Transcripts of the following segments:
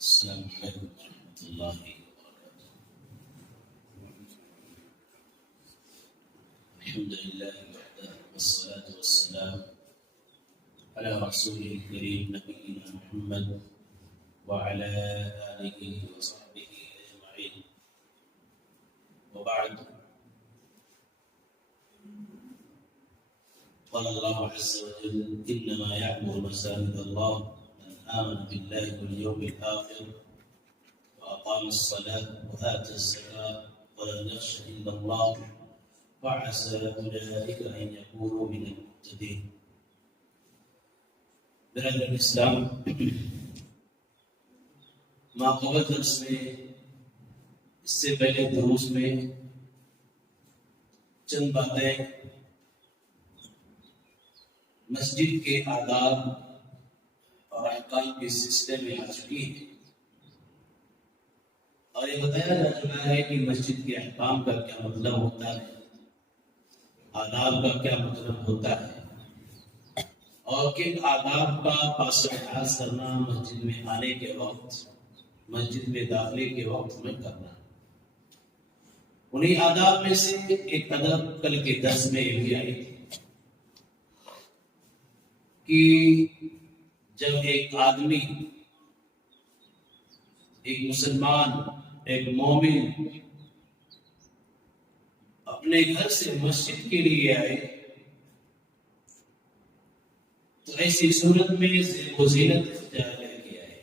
السلام عليكم ورحمة الله وبركاته. الحمد لله وحده والصلاة والسلام على رسوله الكريم نبينا محمد وعلى آله وصحبه أجمعين. وبعد، قال الله عز وجل: إنما يعمر مساجد الله من آمن بالله واليوم الآخر وأقام الصلاة وآتى الزكاة ولم يخش إلا الله وعسى أولئك أن يكونوا من المهتدين. برادر الإسلام، ماقبل درس میں اس سے پہلے دروس میں چند باتیں مسجد کے آداب اور احکام کے سلسلے میں آ چکی ہے، اور یہ بتایا جا چکا ہے کہ مسجد کے احکام کا کیا مطلب ہوتا ہے، آداب کا کیا مطلب ہوتا ہے، اور کن آداب کا پاس و لحاظ کرنا مسجد میں آنے کے وقت، مسجد میں داخلے کے وقت میں کرنا۔ انہی آداب میں سے ایک ادب کل کے درس میں یہ بھی آئی تھی کہ جب ایک آدمی، ایک مسلمان، ایک مومن اپنے گھر سے مسجد کے لیے آئے تو ایسی صورت میں زیب و زینت اختیار کر کے آئے۔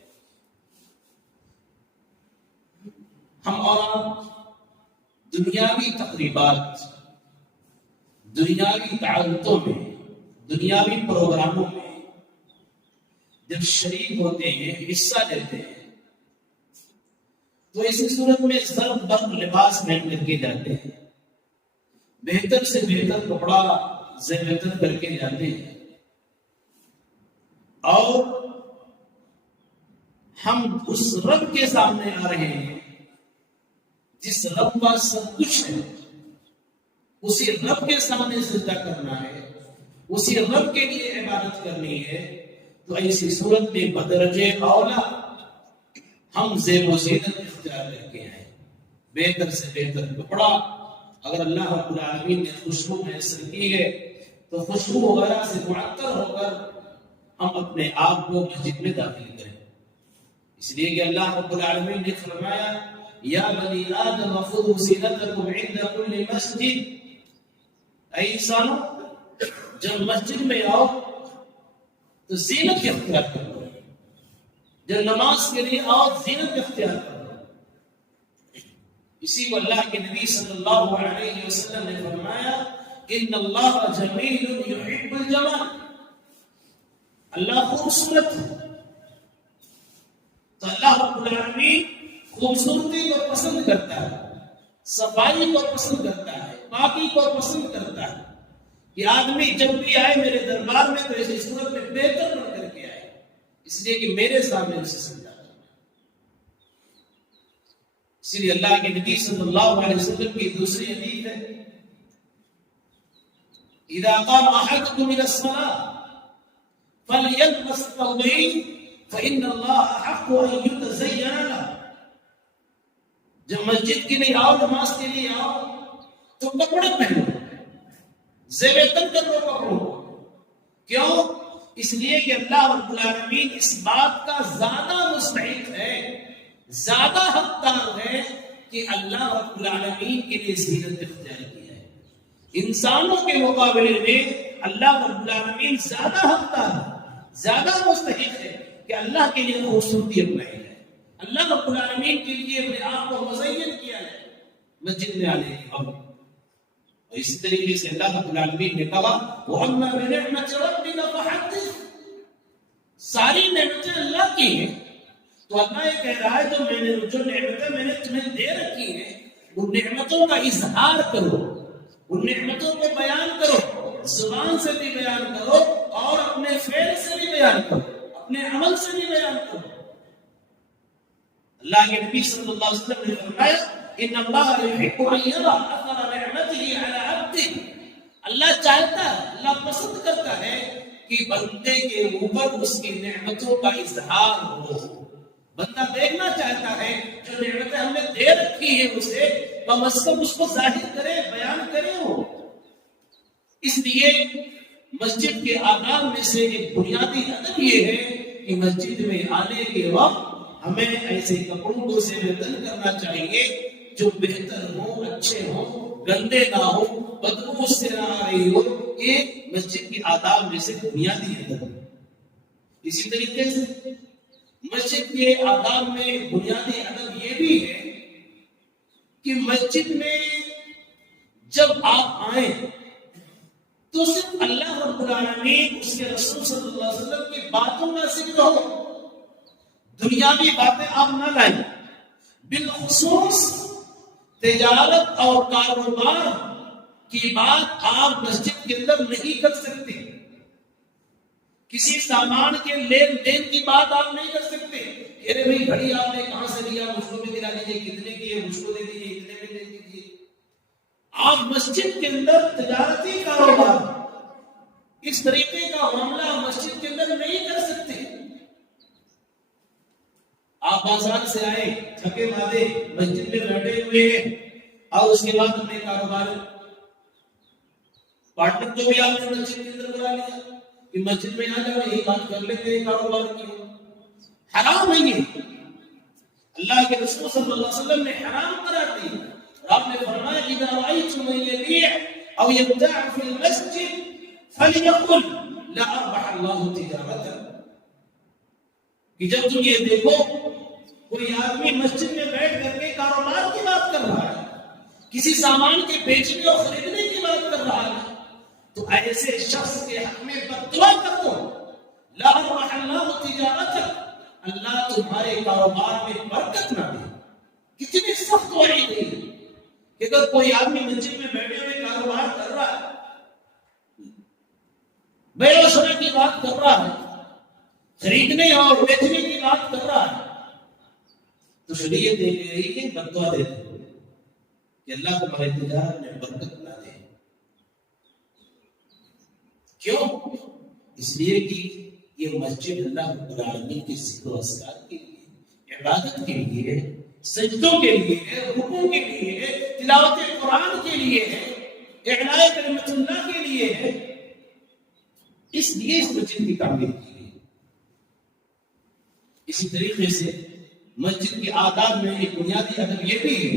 ہم اور دنیاوی تقریبات، دنیاوی دعوتوں میں، دنیاوی پروگراموں میں جب شریک ہوتے ہیں، حصہ لیتے ہیں، تو اسی صورت میں ضرب برق لباس پہن کر کے جاتے ہیں، بہتر سے بہتر کپڑا زیب کر کے جاتے ہیں، اور ہم اس رب کے سامنے آ رہے ہیں جس رب کا سب کچھ ہے، اسی رب کے سامنے سجدہ کرنا ہے، اسی رب کے لیے عبادت کرنی ہے، تو ایسی صورت میں بدرجے اولا ہم زیب و زینت اختیار کر کے ہیں، بہتر سے بہتر کپڑا۔ اگر اللہ رب العالمین نے خوشبو میسر کی ہے تو خوشبو وغیرہ سے معطر ہو کر ہم اپنے آپ کو مسجد میں داخل کریں، اس لیے کہ اللہ رب العالمین نے فرمایا: یا بنی آدم خذوا زینتکم عند کل مسجد، اے انسانوں جب مسجد میں آؤ تو زینت اختیار کرو، جب نماز کے لیے آؤ زینت اختیار کرو۔ اسی کو اللہ کے نبی صلی اللہ علیہ وسلم نے فرمایا: ان اللہ جمیل یحب الجمال، اللہ خوبصورت ہے، تو اللہ رب العالمین خوبصورتی کو پسند کرتا ہے، صفائی کو پسند کرتا ہے، پاکی کو پسند کرتا ہے، کہ آدمی جب بھی آئے میرے دربار میں تو ایسی صورت میں بہتر بن کر کے آئے، اس لیے کہ میرے سامنے اسے سجدہ کرنا۔ اسی لیے اللہ کے نبی صلی اللہ علیہ وسلم کی دوسری حدیث ہے: اذا قام احدكم الى الصلاه فليلبس ثوبين فان الله احق ان يتزين له، جب مسجد کے لیے آؤ، نماز کے لیے آؤ تو کپڑے پہنو، زیب تن کر لو کپڑوں، کیوں؟ اس لیے کہ اللہ رب العالمین اس بات کا زیادہ مستحق ہے، زیادہ حقدار ہے کہ اللہ رب العالمین کے لیے زینت اختیار کیا ہے۔ انسانوں کے مقابلے میں اللہ رب العالمین زیادہ حقدار ہے، زیادہ مستحق ہے کہ اللہ کے لیے خوبصورتی اپنائی ہے، اللہ رب العالمین کے لیے اپنے آپ کو مزین کیا ہے مسجد میں آنے کے وقت۔ اور اسی طریقے سے اللہ رب العالمین نے کہا: وَأَمَّا بِنِعْمَةِ رَبِّكَ فَحَدِّثْ، ساری نعمتیں اللہ کی ہیں، تو اللہ یہ کہہ رہا ہے جو نعمتیں میں نے تمہیں دے رکھی ہیں، ان نعمتوں کا اظہار کرو، ان نعمتوں کو بیان کرو، زبان سے بھی بیان کرو اور اپنے فعل سے بھی بیان کرو، اپنے عمل سے بھی بیان کرو۔ اللہ کے نبی صلی اللہ علیہ وسلم نے فرمایا: ان اللہ یحب ان یری اثر نعمته علی عبده، اللہ چاہتا ہے، اللہ پسند کرتا ہے کہ بندے کے اوپر اس کی نعمتوں کا اظہار ہو، بندہ دیکھنا چاہتا ہے جو نعمتیں ہم نے دے رکھی ہیں اسے کم از کم اس کو ظاہر کرے، بیان کرے وہ۔ اس لیے مسجد کے آداب میں سے ایک بنیادی ادب یہ ہے کہ مسجد میں آنے کے وقت ہمیں ایسے کپڑوں کو سے بدل کرنا چاہیے جو بہتر ہوں، اچھے ہوں، گندے نہ ہو، بدبو سے نہ آ رہی ہو۔ یہ مسجد کے آداب میں سے بنیادی ادب ہے۔ اسی طریقے سے مسجد کے آداب میں بنیادی ادب یہ بھی ہے کہ مسجد میں جب آپ آئیں تو صرف اللہ رب العالمین اس کے رسول صلی اللہ علیہ وسلم کی باتوں کا ذکر ہو، دنیاوی باتیں آپ نہ لائیں۔ بالخصوص تجارت اور کاروبار کی بات آپ مسجد کے اندر نہیں کر سکتے، کسی سامان کے لین دین کی بات آپ نہیں کر سکتے۔ ارے بھائی گھڑی آپ نے کہاں سے لیا، مجھ کو بھی دلا دیجیے، کتنے کی ہے، مجھ کو دے دیجیے، اتنے میں دے دیجیے۔ آپ مسجد کے اندر تجارتی کاروبار اس طریقے کا معاملہ مسجد کے اندر نہیں کر سکتے۔ آپ بازار سے آئے تھکے مادے مسجد میں بیٹھے ہوئے ہیں اور اس کے بعد اپنے کاروبار پارٹنر کو بھی آپ نے مسجد کے اندر بلا لیا کہ مسجد میں آ جاؤ، یہی بات کر لیتے ہیں کاروبار کی۔ حرام ہے یہ، اللہ کے رسول صلی اللہ علیہ وسلم نے حرام قرار دی۔ آپ نے فرمایا اذا رأيتم من يبيع او يبتاع في المسجد فليقل لا اربح الله تجارته، کہ جب تم یہ دیکھو کوئی آدمی مسجد میں بیٹھ کر کے کاروبار کی بات کر رہا ہے، کسی سامان کے بیچنے اور خریدنے کی بات کر رہا ہے، تو ایسے شخص کے حق میں بددعا کر دو، لا اربح الله تجارته، اللہ تمہارے کاروبار میں برکت نہ دے۔ کتنی سخت وعید ہے کہ اگر کوئی آدمی مسجد میں بیٹھے ہوئے کاروبار کر رہا ہے، بیع و شرع کی بات کر رہا ہے، خریدنے اور بیچنے کی بات کر رہا ہے، تو شریعت دے رہی ہے بددعا دے دو کہ اللہ تمہارے تجارت میں برکت نہ دے۔ کیوں؟ اس لیے کہ یہ مسجد اللہ رب العالمین کے ذکر و اذکار کے لیے، عبادت کے لیے، سجدوں کے لیے، رکوع کے لیے، تلاوت قرآن کے لیے ہے، اعلاء کلمت اللہ کے لیے ہے۔ اس لیے اس مسجد کی تعمیر کی گئی۔ اسی طریقے سے مسجد کے آداب میں ایک بنیادی ادب یہ بھی ہے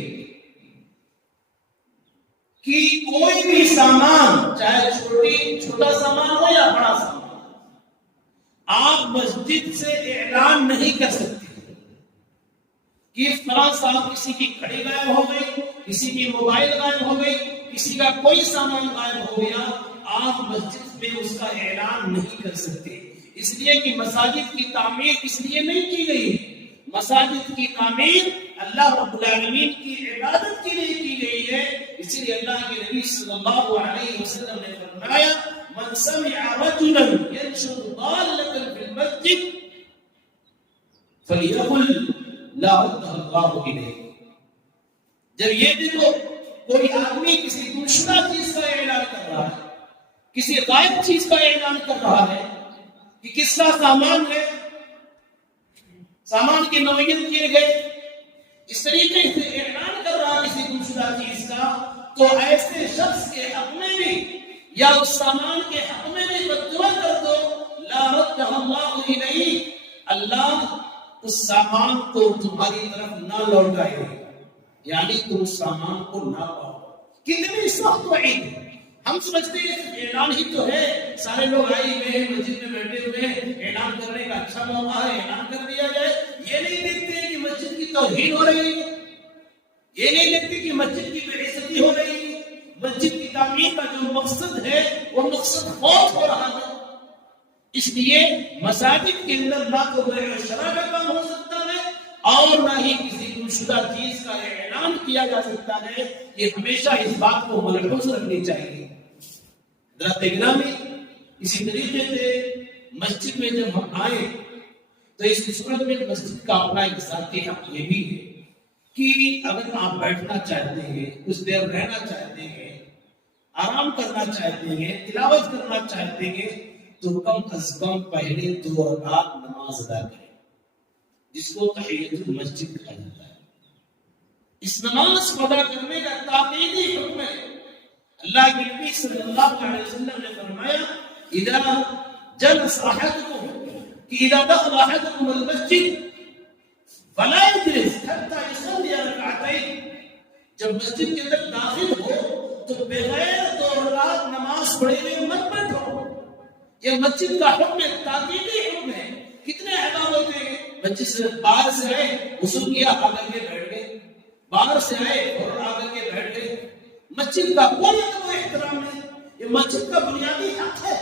کہ کوئی بھی سامان، چاہے چھوٹا سامان ہو یا بڑا سامان، آپ مسجد سے اعلان نہیں کر سکتے کہ فلاں صاحب کسی کی گھڑی غائب ہو گئی، کسی کی موبائل غائب ہو گئی، کسی کا کوئی سامان غائب ہو گیا، آپ مسجد میں اس کا اعلان نہیں کر سکتے۔ اس لیے کہ مساجد کی تعمیر اس لیے نہیں کی گئی، مساجد کی تعمیر اللہ رب العالمین کی عبادت کے لیے کی گئی ہے۔ اسی لیے اللہ کے نبی صلی اللہ علیہ وسلم نے فرمایا من سمع رجلا ينشد ضالة في المسجد فليقل لا رد اللہ الیہ۔ جب یہ دیکھو کوئی آدمی کسی گمشدہ چیز کا اعلان کر رہا ہے، کسی غائب چیز کا اعلان کر رہا ہے کہ کس کا سامان ہے، سامان کی نوعیت کیے گئے، اس طریقے سے اعلان کر رہا ہے کسی گمشدہ چیز کا، تو ایسے شخص کے حق میں بھی یا اس سامان کے حق میں بھی بددعا کر دو، لا رد اللہ الیہ، اللہ اس سامان کو تمہاری طرف نہ لوٹائے، یعنی تم اس سامان کو نہ پاؤ۔ کتنی سخت وعید ہے۔ ہم سمجھتے ہیں اعلان ہی تو ہے، سارے لوگ آئے ہوئے ہیں، مسجد میں بیٹھے ہوئے ہیں، اعلان کرنے کا اچھا موقع ہے، اعلان کر دیا جائے۔ یہ نہیں دیکھتے کہ مسجد کی توہین ہو رہی ہے، یہ نہیں دیکھتے کہ مسجد کی بے عزتی ہو رہی ہے، مسجد کی تعمیر کا جو مقصد ہے وہ مقصد فوت ہو رہا ہے۔ اس لیے مساجد کے اندر نہ تو بیع و شرع کا کام ہو سکتا ہے اور نہ ہی کسی گمشدہ چیز کا اعلان کیا جا سکتا ہے۔ یہ ہمیشہ اس بات کو ملحوظ رکھنی چاہیے۔ حضرات گرامی، اسی طریقے سے مسجد میں جب ہم آئے تو اس صورت میں مسجد کا اپنا ایک ذاتی حق یہ بھی ہے کہ اگر آپ بیٹھنا چاہتے ہیں، کچھ دیر رہنا چاہتے ہیں، آرام کرنا چاہتے ہیں، تلاوت کرنا چاہتے ہیں، تو کم از کم پہلے 2 رکعت نماز ادا کریں۔ جس کو تحیۃ المسجد کہا جاتا ہے. اس نماز کو ادا کرنے کا تاکیدی حکم ہے. اللہ کے نبی صلی اللہ علیہ وسلم نے فرمایا اذا جلس احدكم اذا دخل احدكم المسجد فلا يجلس حتى يصلي ركعتين. جب مسجد کے اندر داخل ہو تو بغیر 2 رکعت نماز پڑھے ہوئے مت بیٹھو. یہ مسجد کا حکم ہے، تاکیدی حکم ہے. کتنے احکام ہوتے ہیں؟ مسجد سے باہر سے آئے وضو کیا آ کر کے بیٹھ گئے، باہر سے آئے اور آ کر کے بیٹھ گئے. مسجد کا کوئی ادب و احترام نہیں. یہ مسجد کا بنیادی حق ہے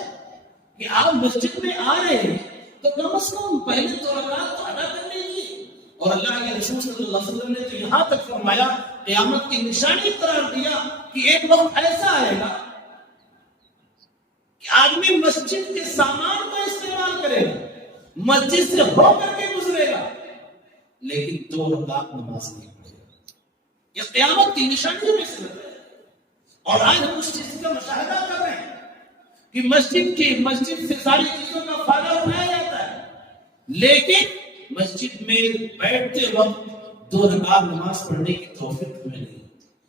کہ آپ مسجد میں آ رہے ہیں تو کم از کم پہلے 2 رکعت تو ادا کر لیجیے. اور اللہ کے رسول صلی اللہ علیہ وسلم نے تو یہاں تک فرمایا، قیامت کی نشانی قرار دیا کہ ایک وقت ایسا آئے گا کہ آدمی مسجد کے سامان کا استعمال کرے گا، مسجد سے ہو کر کے گزرے گا، لیکن 2 رکعت نماز نہیں پڑھے گا. یہ قیامت کی نشانیوں میں سے ہے. اور آج ہم اس چیز کا مشاہدہ کر رہے ہیں کہ مسجد سے ساری چیزوں کا فائدہ اٹھایا جاتا ہے، لیکن مسجد میں بیٹھتے وقت 2 رکعت نماز پڑھنے کی توفیق ہمیں نہیں.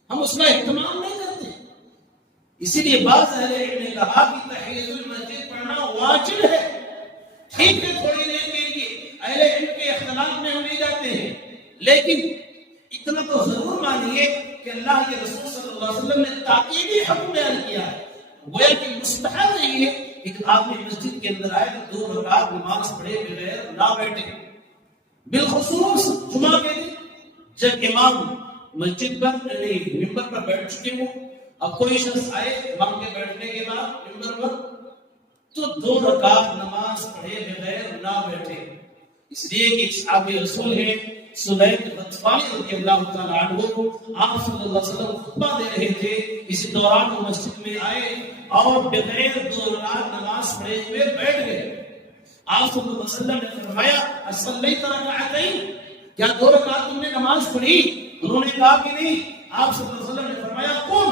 ہم اس کا اہتمام نہیں کرتے. اسی لیے بعض اہل علم نے کہا کہ تحیۃ المسجد پڑھنا واجب ہے. ٹھیک ہے، تھوڑی دیر کے لیے اہل علم کے اختلاف میں ہم نہیں جاتے ہیں، لیکن اتنا تو ضرور مانیے کہ اللہ کے رسول صلی اللہ علیہ وسلم نے تاکیدی حکم بیان کیا ہے. گویا کہ مستحب نہیں ہے کہ آدمی مسجد کے اندر آئے تو 2 رکعت نماز پڑھے بغیر نہ بیٹھے. بالخصوص جمعہ کے دن جب امام مسجد پر ممبر پر بیٹھ چکے ہوں، اب کوئی شخص آئے امام کے بیٹھنے کے بعد ممبر پر تو 2 رکعت نماز پڑھے بغیر نہ بیٹھے. اس لیے کہ صحابی رسول ہیں سلیق غطفانی رضی اللہ تعالی عنہ، آپ صلی اللہ علیہ وسلم خطبہ دے رہے تھے. اسی دوران وہ مسجد میں آئے اور بغیر 2 رکعت نماز پڑھے ہوئے بیٹھ گئے. آپ صلی اللہ علیہ وسلم نے فرمایا اصلیت رکعتین، کیا 2 رکعت تم نے نماز پڑھی؟ انہوں نے کہا کہ نہیں. آپ صلی اللہ علیہ وسلم نے فرمایا قم،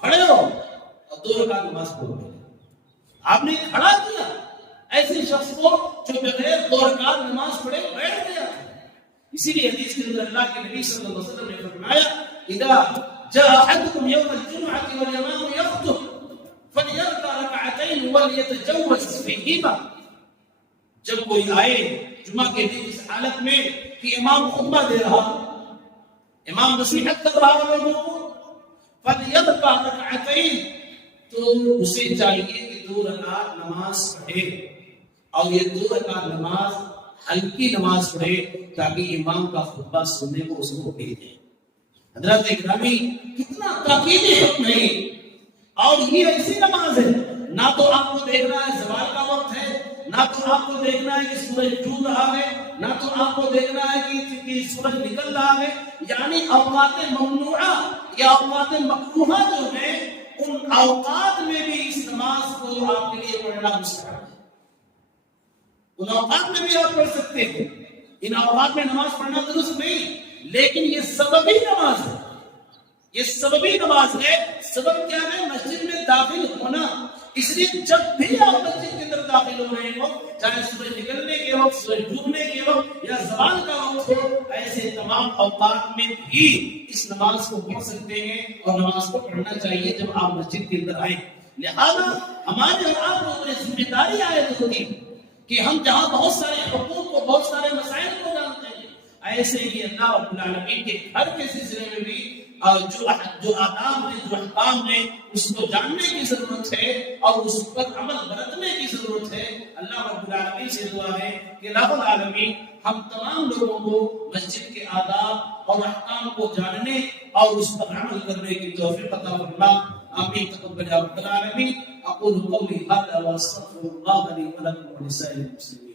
کھڑے ہو اور 2 رکعت نماز پڑھو. آپ نے کھڑا کیا ایسے شخص کو جو بغیر 2 رکعت نماز پڑھے بیٹھ گیا. اسی لیے حدیث کے اندر اللہ کے نبی صلی اللہ علیہ وسلم نے فرمایا اذا جاء احدكم يوم الجمعة والامام يخطب فليركع ركعتين وليتجوز فيهما. جب کوئی آئے جمعہ کے دن اس حالت میں کہ امام خطبہ دے رہا، امام نصیحت کر رہا لوگوں کو، فليركع ركعتين، تو اسے چاہیے کہ 2 رکعت نماز پڑھے. اور یہ 2 رکعت نماز ہلکی نماز پڑھے تاکہ امام کا خطبہ سننے کو اس کو بھیجے. حضرت اکرامی کتنا تاکیدی حکم ہے. اور یہ ایسی نماز ہے، نہ تو آپ کو دیکھنا ہے زوال کا وقت ہے، نہ تو آپ کو دیکھنا ہے کہ سورج ڈوب رہا ہے، نہ تو آپ کو دیکھنا ہے کہ سورج نکل رہا ہے. یعنی اوقات ممنوعہ یا اوقات مکروہہ جو ہیں، ان اوقات میں بھی اس نماز کو آپ کے لیے پڑھنا مستحب ہے. ان اوقات میں بھی آپ پڑھ سکتے ہیں. ان اوقات میں نماز پڑھنا درست نہیں، لیکن یہ سببی نماز ہے. یہ سببی نماز ہے. سبب کیا ہے؟ مسجد میں داخل ہونا. اس لیے جب بھی آپ مسجد کے اندر داخل ہو رہے ہو، چاہے سورج نکلنے کے وقت، سورج ڈوبنے کے وقت یا زوال کا وقت ہو، ایسے تمام اوقات میں بھی اس نماز کو پڑھ سکتے ہیں اور نماز کو پڑھنا چاہیے جب آپ مسجد کے اندر آئیں. لہذا ہمارے اور آپ لوگوں نے ذمہ داری عائد ہوتی کہ ہم جہاں بہت سارے حقوق کو، بہت سارے مسائل کو جانتے ہیں، ایسے ہی اللہ رب العالمین کے گھر کے سلسلے میں بھی جو آداب ہیں، جو احکام ہیں، اس کو جاننے کی ضرورت ہے اور اس پر عمل برتنے کی ضرورت ہے. اللہ رب العالمین سے دعا ہے کہ رب العالمین ہم تمام لوگوں کو مسجد کے آداب اور احکام کو جاننے اور اس پر عمل کرنے کی توفیق عطا فرما. آمین. تقبل یا رب العالمین. اقول قولی هذا واستغفر الله لي ولكم ولسائر المسلمين.